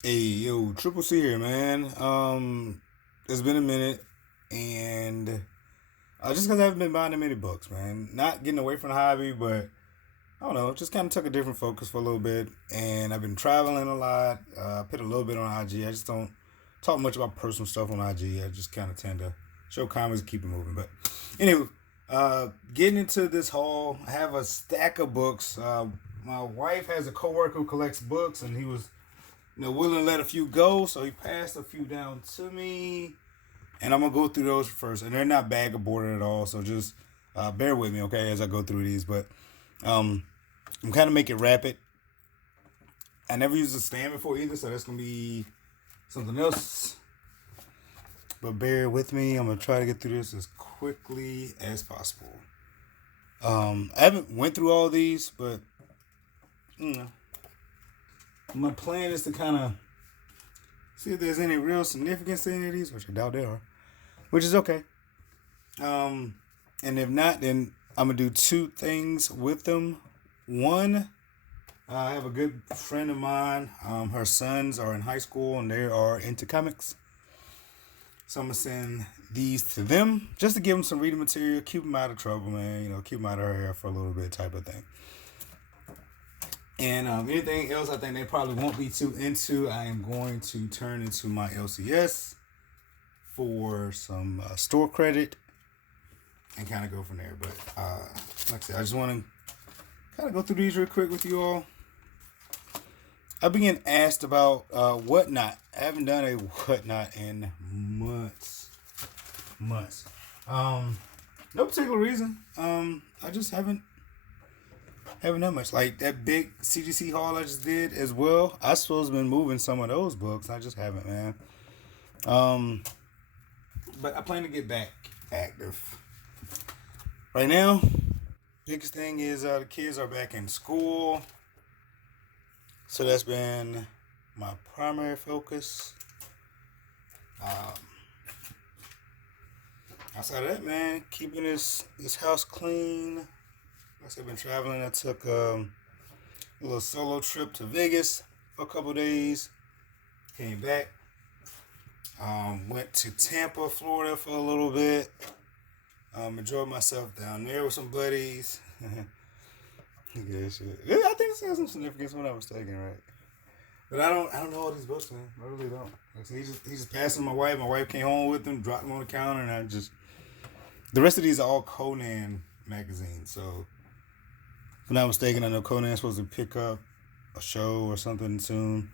Hey, yo, Triple C here, man. It's been a minute, and just because I haven't been buying that many books, man. Not getting away from the hobby, but I don't know, just kind of took a different focus for a little bit, and I've been traveling a lot. Put a little bit on IG. I just don't talk much about personal stuff on IG. I just kind of tend to show comments and keep it moving. But anyway, getting into this haul, I have a stack of books. My wife has a coworker who collects books, and he was willing to let a few go, so he passed a few down to me, and I'm gonna go through those first. And they're not bag of boarded at all, so just bear with me, okay, as I go through these. But um, I'm kind of make it rapid. I never used a stand before either, so that's gonna be something else. But bear with me. I'm gonna try to get through this as quickly as possible. I haven't went through all these, but you know, my plan is to kind of see if there's any real significance to any of these, which I doubt there are, which is okay. Um, and if not, then I'm gonna do two things with them. One, I have a good friend of mine. Her sons are in high school and they are into comics, so I'm gonna send these to them just to give them some reading material, keep them out of trouble, man. Keep them out of her hair for a little bit, type of thing. And anything else I think they probably won't be too into, I am going to turn into my LCS for some store credit and kind of go from there. But like I said, I just want to kind of go through these real quick with you all. I've been getting asked about whatnot. I haven't done a whatnot in months. Months. No particular reason. I just haven't done much. Like that big CGC haul I just did as well. I supposed to been moving some of those books. I just haven't, man. But I plan to get back active. Right now, biggest thing is the kids are back in school. So that's been my primary focus. Outside of that, man, keeping this house clean. Like I said, I've been traveling. I took a little solo trip to Vegas for a couple days. Came back. Went to Tampa, Florida for a little bit. Enjoyed myself down there with some buddies. Good shit. Yeah, I think this has some significance when I was taking, right? But I don't know all these books, man. I really don't. Like, so he just passed them to my wife. My wife came home with them, dropped them on the counter, and the rest of these are all Conan magazines. So if I'm not mistaken, I know Conan's supposed to pick up a show or something soon.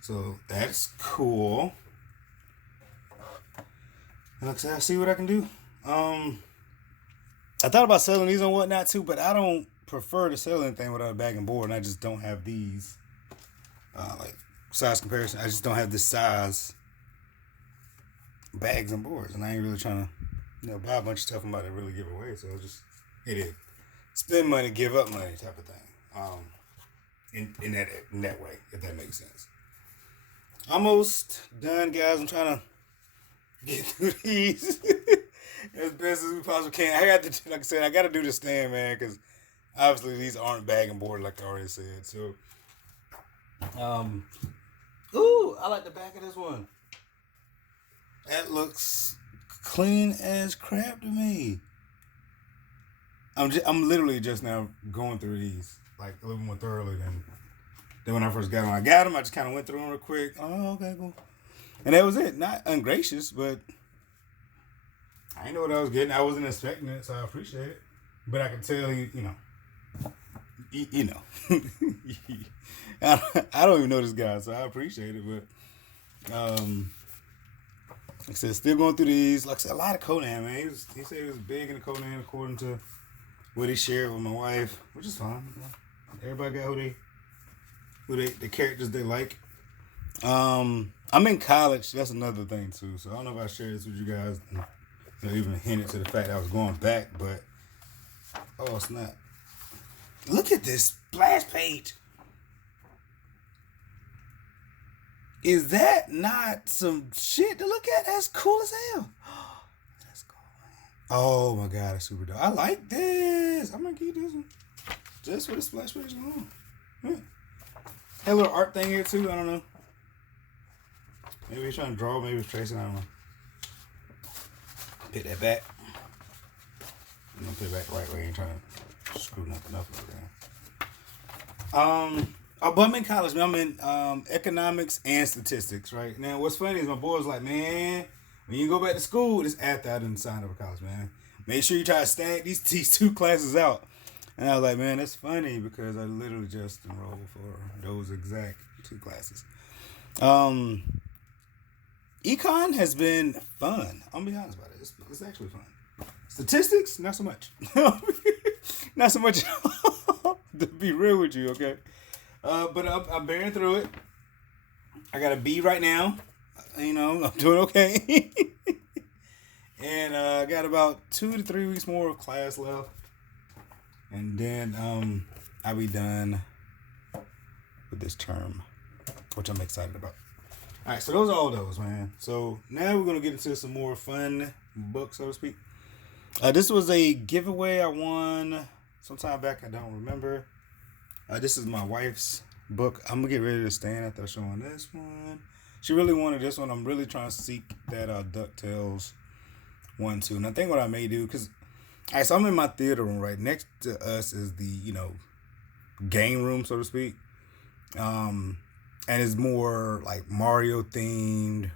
So that's cool. And like I said, I see what I can do. I thought about selling these and whatnot too, but I don't prefer to sell anything without a bag and board, and I just don't have these. Like size comparison, I just don't have this size bags and boards, and I ain't really trying to buy a bunch of stuff I'm about to really give away. So it is spend money, give up money type of thing. In that way, if that makes sense. Almost done, guys. I'm trying to get through these as best as we possibly can. Like I said, I got to do the stand, man, because obviously these aren't bag and board like I already said. So, ooh, I like the back of this one. That looks clean as crap to me. I'm literally just now going through these like a little more thoroughly than when I first got them. I got them. I just kind of went through them real quick. Oh, okay, cool. And that was it. Not ungracious, but I didn't know what I was getting. I wasn't expecting it, so I appreciate it. But I can tell you know. I don't even know this guy, so I appreciate it. But like I said, still going through these. Like I said, a lot of Conan, man. He said he was big into Conan according to what he shared with my wife, which is fine. Everybody got the characters they like. I'm in college. That's another thing too. So I don't know if I shared this with you guys. Even hinted to the fact that I was going back, but oh snap! Look at this splash page. Is that not some shit to look at? That's cool as hell. That's cool, man. Oh my god, that's super dope. I like this. I'm gonna keep this one just for the splash page alone. Yeah. Had a little art thing here too. I don't know. Maybe he's trying to draw. Maybe he's tracing. I don't know. Pick that back. I'm gonna put it back the right way. Ain't trying to screw nothing up over there. But I'm in college, man. I'm in economics and statistics, right? Now, what's funny is my boy's like, man, when you go back to school, this after I didn't sign up for college, man. Make sure you try to stack these two classes out. And I was like, man, that's funny because I literally just enrolled for those exact two classes. Econ has been fun. I'm gonna be honest about it. It's actually fun. Statistics, not so much. Not so much. To be real with you, okay? But I'm bearing through it. I got a B right now. You know, I'm doing okay. And I got about 2 to 3 weeks more of class left. And then I'll be done with this term, which I'm excited about. All right, so those are all those, man. So now we're going to get into some more fun books, so to speak. This was a giveaway I won sometime back. I don't remember. This is my wife's book. I'm going to get ready to stand after showing this one. She really wanted this one. I'm really trying to seek that DuckTales one, too. And I think what I may do, because, all right, so I'm in my theater room, right? Next to us is the, game room, so to speak. And it's more like Mario themed,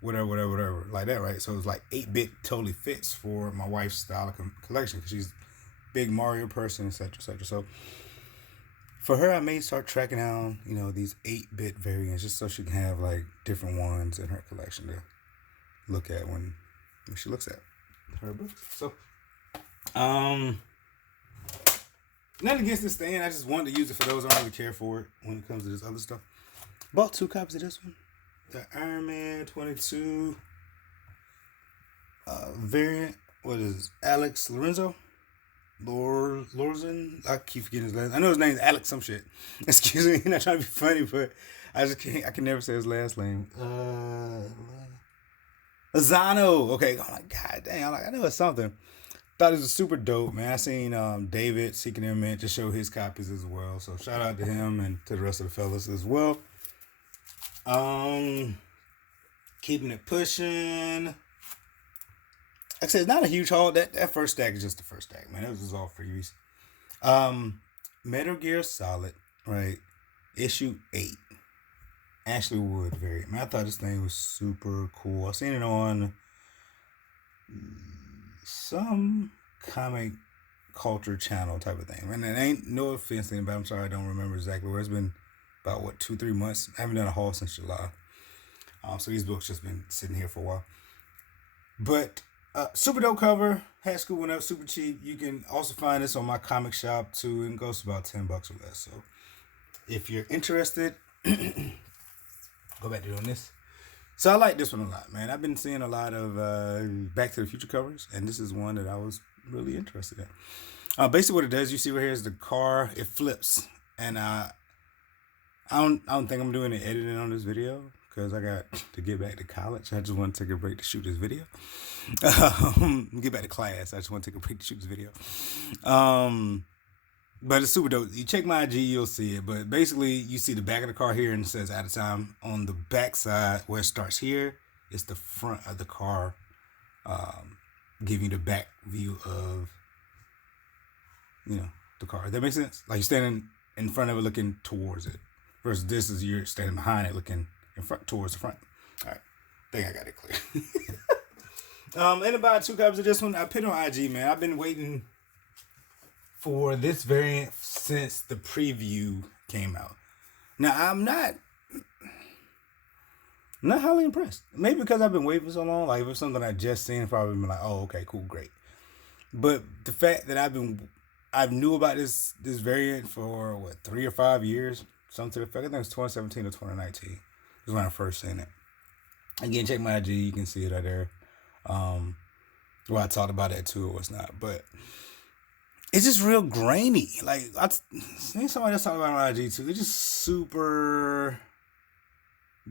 whatever, like that, right? So it's like 8-bit totally fits for my wife's style of collection because she's a big Mario person, etc., etc. So for her, I may start tracking down, these 8-bit variants just so she can have like different ones in her collection to look at when she looks at her books. So, nothing against this stand. I just wanted to use it for those who don't really care for it when it comes to this other stuff. Bought 2 copies of this one. The Iron Man 22 variant. What is it? Alex Lorenzo? Lorzen? I keep forgetting his last name. I know his name's Alex some shit. Excuse me. I'm not trying to be funny, but I can never say his last name. Lozano. Okay. I'm like, god damn. I know it's something. Thought it was super dope, man. I seen David Seeking Image to show his copies as well. So shout out to him and to the rest of the fellas as well. Keeping it pushing. Like I said, it's not a huge haul. That first stack is just the first stack, man. It was just all freebies. Metal Gear Solid, right? Issue 8. Ashley Wood variant. Man, I thought this thing was super cool. I seen it on some comic culture channel type of thing. And it ain't no offense to anybody. I'm sorry I don't remember exactly where. It's been about 2-3 months. I haven't done a haul since July. So these books just been sitting here for a while. But super dope cover. Hat School went up super cheap. You can also find this on my comic shop too. It goes for about $10 or less. So if you're interested, go back to doing this. So I like this one a lot, man. I've been seeing a lot of Back to the Future covers, and this is one that I was really interested in. Basically, what it does, you see right here is the car. It flips, and I don't think I'm doing any editing on this video because I got to get back to college. I just want to take a break to shoot this video. Get back to class. I just want to take a break to shoot this video. But it's super dope. You check my IG, you'll see it. But basically, you see the back of the car here, and it says "Out of Time." On the back side, where it starts here, it's the front of the car, giving you the back view of, the car. Does that make sense? Like you're standing in front of it, looking towards it, versus this is you're standing behind it, looking in front towards the front. All right, I think I got it clear. And about 2 copies of this one. I put it on IG, man. I've been waiting for this variant since the preview came out. Now I'm not highly impressed. Maybe because I've been waiting for so long. Like if it's something I just seen, probably been like, oh, okay, cool, great. But the fact that I've knew about this variant for 3 or 5 years, something to the effect. I think it was 2017 or 2019 was when I first seen it. Again, check my IG, you can see it right there. Well, I talked about that too, or what's not, but it's just real grainy. Like I seen somebody else talk about it on IG too. It's just super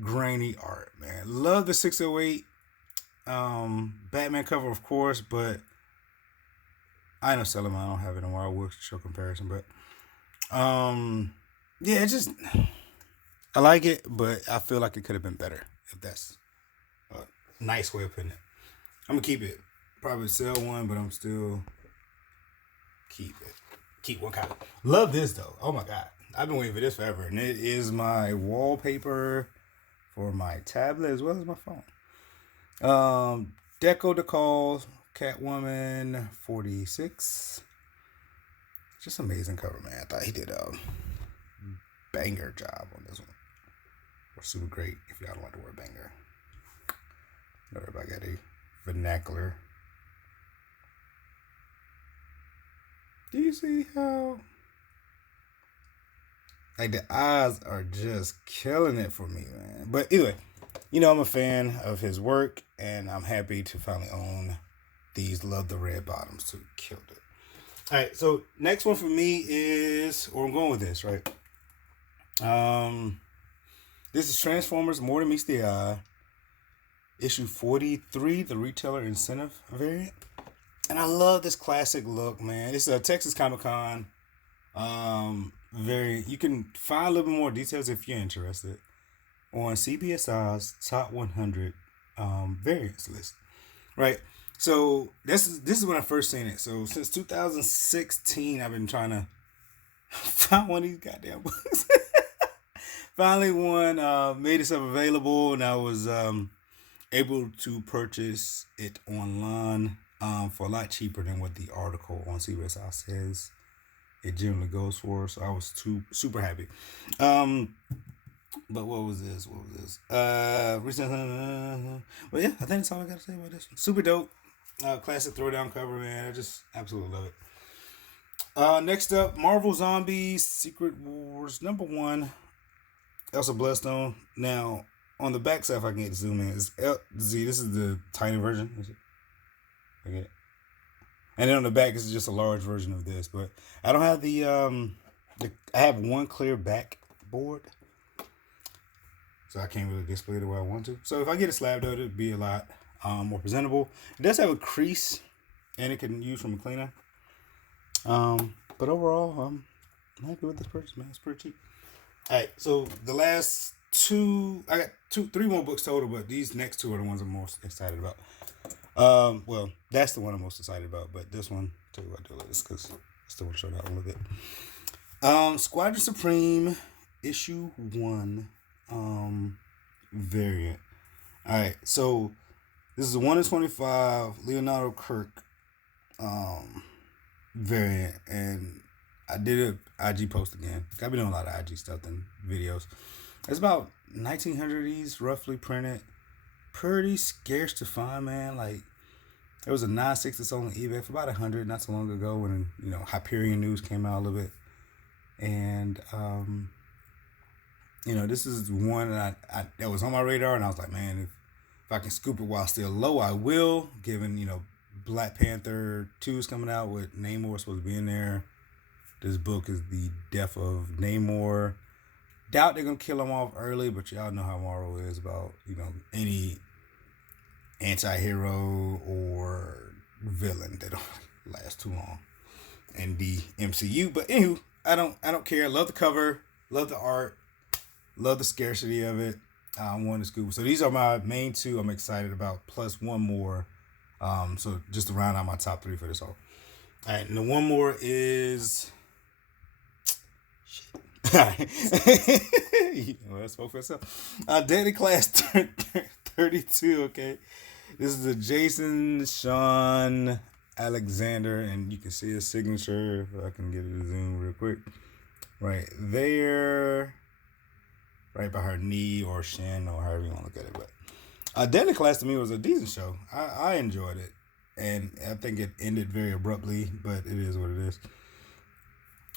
grainy art, man. Love the 608 Batman cover, of course, but I know selling. I don't have it in a while. We'll show comparison, but yeah, it's just I like it, but I feel like it could have been better. If that's a nice way of putting it. I'm gonna keep it. Probably sell one, but I'm still keep it. Keep one copy. Love this though. Oh my god, I've been waiting for this forever, and it is my wallpaper for my tablet as well as my phone. Deco Decals, Catwoman 46. Just amazing cover, man. I thought he did a banger job on this one. Or super great if y'all don't like the word banger. Everybody got a vernacular. Do you see how like the eyes are just killing it for me, man? But anyway, I'm a fan of his work, and I'm happy to finally own these. Love the red bottoms too. Killed it. All right, so next one for me is, or I'm going with this, right? This is Transformers More Than Meets the Eye, issue 43, the retailer incentive variant. And I love this classic look, man. It's a Texas Comic Con variant. You can find a little bit more details if you're interested on CBSI's top 100 variants list, right? So this is when I first seen it. So since 2016, I've been trying to find one of these goddamn books. Finally, one made itself available, and I was able to purchase it online for a lot cheaper than what the article on CBSI says it generally goes for. So I was super happy. But what was this? Recent. But yeah, I think that's all I got to say about this one. Super dope. Classic throwdown cover, man. I just absolutely love it. Next up, Marvel Zombies Secret Wars #1. Elsa Bloodstone. Now, on the back side, if I can get to zoom in, this is the tiny version. Is it? Okay. And then on the back is just a large version of this, but I don't have I have one clear backboard, so I can't really display it the way I want to. So if I get a slab though, it'd be a lot more presentable. It does have a crease, and it can use from a cleaner. But overall, I'm happy with this purchase, man. It's pretty cheap. All right, so the last two, I got three more books total, but these next two are the ones I'm most excited about. Well, that's the one I'm most excited about, but this one, tell you what, I do this because I still want to show that a little bit. Squadron Supreme issue 1 variant. All right, so this is a 1-25 Leonardo Kirk variant, and I did an IG post again. I've been doing a lot of IG stuff and videos. It's about 1900 of these roughly printed. Pretty scarce to find, man. Like, there was a 9.6 that's on eBay for about 100 not so long ago when, Hyperion News came out a little bit. And, this is one that that was on my radar, and I was like, man, if I can scoop it while still low, I will, given, Black Panther 2 is coming out with Namor supposed to be in there. This book is the death of Namor. Doubt they're going to kill him off early, but y'all know how Marvel is about, any anti-hero or villain that don't last too long in the MCU. But anywho, I don't care. Love the cover, love the art, love the scarcity of it. I want to scoop. So these are my main two I'm excited about, plus one more. So just to round out my top 3 for this all. All right, and the one more is well, that spoke for itself. Deadly Class 32, okay. This is a Jason Sean Alexander, and you can see his signature if I can get it to zoom real quick. Right there. Right by her knee or shin or however you want to look at it. But Deadly Class to me was a decent show. I enjoyed it. And I think it ended very abruptly, but it is what it is.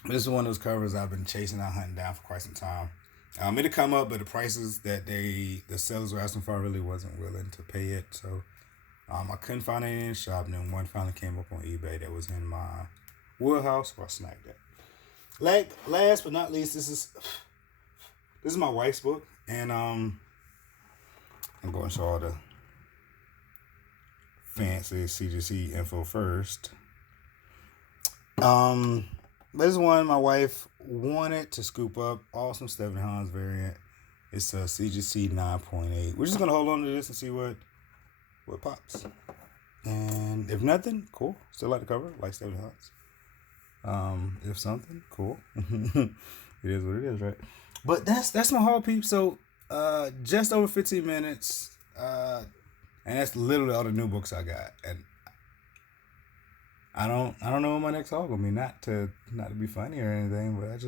This is one of those covers I've been chasing out, hunting down for quite some time. It'll come up, but the prices that the sellers were asking for, I really wasn't willing to pay it. So I couldn't find any in the shop, and then one finally came up on eBay that was in my wheelhouse, so I snagged that. Last but not least, this is my wife's book, and I'm going to show all the fancy CGC info first. But this one my wife wanted to scoop up. Awesome Stephen Hans variant. It's a CGC 9.8. We're just gonna hold on to this and see what pops. And if nothing, cool. Still like the cover, like 70 Hearts. If something, cool. It is what it is, right? But that's my haul, peep. So just over 15 minutes. And that's literally all the new books I got. And I don't know what my next haul gonna be. Not to be funny or anything, but I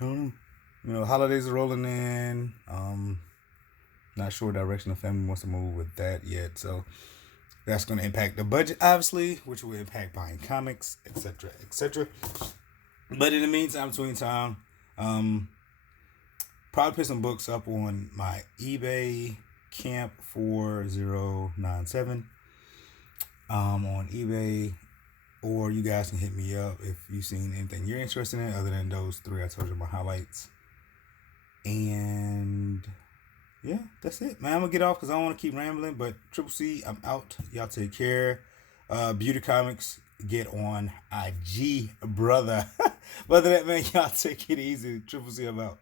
don't know. You know, holidays are rolling in. Not sure direction the family wants to move with that yet. So that's gonna impact the budget, obviously, which will impact buying comics, etc., etc. But in the meantime, between time, probably put some books up on my eBay Camp 4097 on eBay, or you guys can hit me up if you've seen anything you're interested in other than those three I told you my highlights. And yeah, that's it, man. I'm gonna get off because I don't want to keep rambling. But Triple C, I'm out. Y'all take care. Beauty Comics, get on IG, brother. But other than that, man, y'all take it easy. Triple C, I'm out.